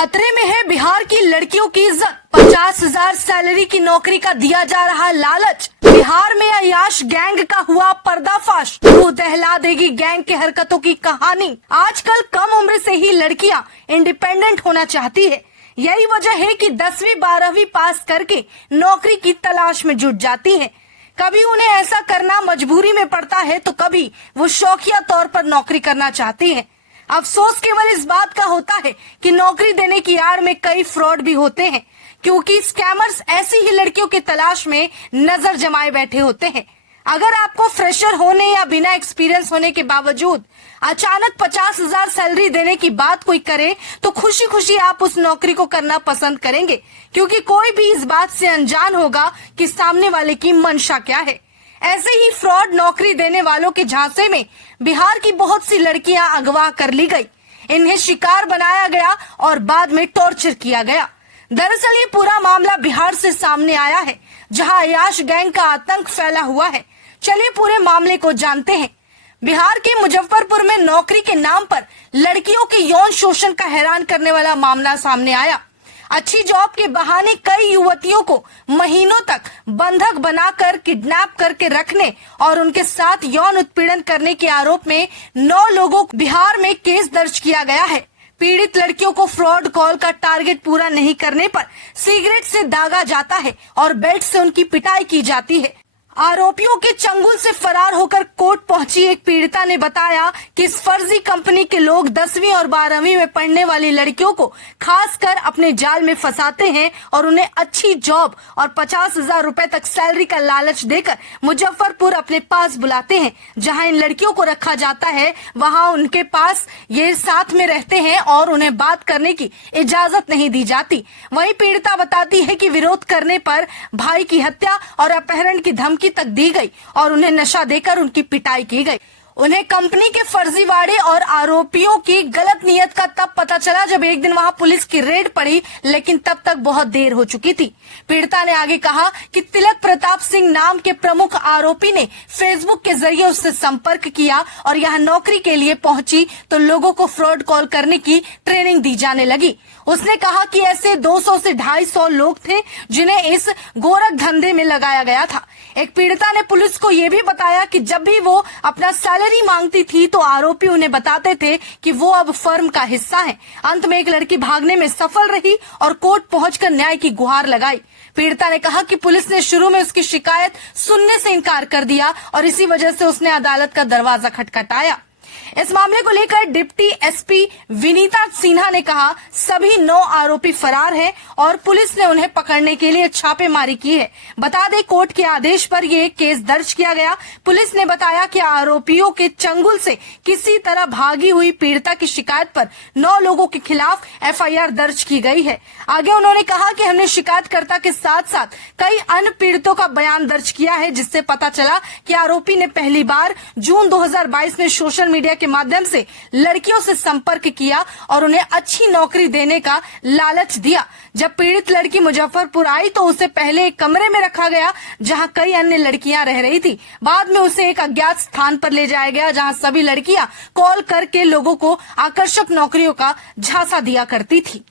खतरे में है बिहार की लड़कियों की इज्जत। 50,000 सैलरी की नौकरी का दिया जा रहा लालच। बिहार में अय्याश गैंग का हुआ पर्दाफाश। रूह दहला देगी गैंग की हरकतों की कहानी। आजकल कम उम्र से ही लड़कियां इंडिपेंडेंट होना चाहती है। यही वजह है कि 10वीं 12वीं पास करके नौकरी की तलाश में जुट जाती हैं। कभी उन्हें ऐसा करना मजबूरी में पड़ता है तो कभी वो शौकिया तौर पर नौकरी करना चाहती हैं। अफसोस केवल इस बात का होता है कि नौकरी देने की आड़ में कई फ्रॉड भी होते हैं, क्योंकि स्कैमर्स ऐसी ही लड़कियों की तलाश में नजर जमाए बैठे होते हैं। अगर आपको फ्रेशर होने या बिना एक्सपीरियंस होने के बावजूद अचानक 50,000 सैलरी देने की बात कोई करे तो खुशी खुशी आप उस नौकरी को करना पसंद करेंगे, क्योंकि कोई भी इस बात से अनजान होगा कि सामने वाले की मंशा क्या है। ऐसे ही फ्रॉड नौकरी देने वालों के झांसे में बिहार की बहुत सी लड़कियां अगवा कर ली गई। इन्हें शिकार बनाया गया और बाद में टॉर्चर किया गया। दरअसल ये पूरा मामला बिहार से सामने आया है, जहां अय्याश गैंग का आतंक फैला हुआ है। चलिए पूरे मामले को जानते हैं। बिहार के मुजफ्फरपुर में नौकरी के नाम पर लड़कियों के यौन शोषण का हैरान करने वाला मामला सामने आया। अच्छी जॉब के बहाने कई युवतियों को महीनों तक बंधक बनाकर किडनैप करके रखने और उनके साथ यौन उत्पीड़न करने के आरोप में 9 लोगों को बिहार में केस दर्ज किया गया है। पीड़ित लड़कियों को फ्रॉड कॉल का टारगेट पूरा नहीं करने पर सिगरेट से दागा जाता है और बेल्ट से उनकी पिटाई की जाती है। आरोपियों के चंगुल से फरार होकर कोर्ट पहुंची एक पीड़िता ने बताया कि इस फर्जी कंपनी के लोग 10वीं और 12वीं में पढ़ने वाली लड़कियों को खासकर अपने जाल में फंसाते हैं और उन्हें अच्छी जॉब और 50,000 रुपए तक सैलरी का लालच देकर मुजफ्फरपुर अपने पास बुलाते हैं। जहां इन लड़कियों को रखा जाता है वहां उनके पास ये साथ में रहते हैं और उन्हें बात करने की इजाजत नहीं दी जाती। वहीं पीड़िता बताती है कि विरोध करने पर भाई की हत्या और अपहरण की धमकी तक दी गई और उन्हें नशा देकर उनकी पिटाई की गई। उन्हें कंपनी के फर्जीवाड़े और आरोपियों की गलत नीयत का तब पता चला जब एक दिन वहां पुलिस की रेड पड़ी, लेकिन तब तक बहुत देर हो चुकी थी। पीड़िता ने आगे कहा कि तिलक प्रताप सिंह नाम के प्रमुख आरोपी ने फेसबुक के जरिए उससे संपर्क किया और यहाँ नौकरी के लिए पहुंची तो लोगों को फ्रॉड कॉल करने की ट्रेनिंग दी जाने लगी। उसने कहा कि ऐसे 200 से 250 लोग थे जिन्हें इस गोरख धंधे में लगाया गया था। एक पीड़िता ने पुलिस को ये भी बताया कि जब भी वो अपना सैलरी मांगती थी तो आरोपी उन्हें बताते थे कि वो अब फर्म का हिस्सा है। अंत में एक लड़की भागने में सफल रही और कोर्ट पहुंचकर न्याय की गुहार लगाई। पीड़िता ने कहा कि पुलिस ने शुरू में उसकी शिकायत सुनने से इनकार कर दिया और इसी वजह से उसने अदालत का दरवाजा खटखटाया। इस मामले को लेकर डिप्टी एसपी विनीता सिन्हा ने कहा सभी 9 आरोपी फरार हैं और पुलिस ने उन्हें पकड़ने के लिए छापेमारी की है। बता दें कोर्ट के आदेश पर यह केस दर्ज किया गया। पुलिस ने बताया कि आरोपियों के चंगुल से किसी तरह भागी हुई पीड़िता की शिकायत पर 9 लोगों के खिलाफ एफआईआर दर्ज की गई है। आगे उन्होंने कहा कि हमने शिकायतकर्ता के साथ साथ कई अन्य पीड़ितों का बयान दर्ज किया है, जिससे पता चला कि आरोपी ने पहली बार जून 2022 में सोशल मीडिया के माध्यम से लड़कियों से संपर्क किया और उन्हें अच्छी नौकरी देने का लालच दिया। जब पीड़ित लड़की मुजफ्फरपुर आई तो उसे पहले एक कमरे में रखा गया जहां कई अन्य लड़कियां रह रही थी। बाद में उसे एक अज्ञात स्थान पर ले जाया गया जहां सभी लड़कियां कॉल करके लोगों को आकर्षक नौकरियों का झांसा दिया करती थी।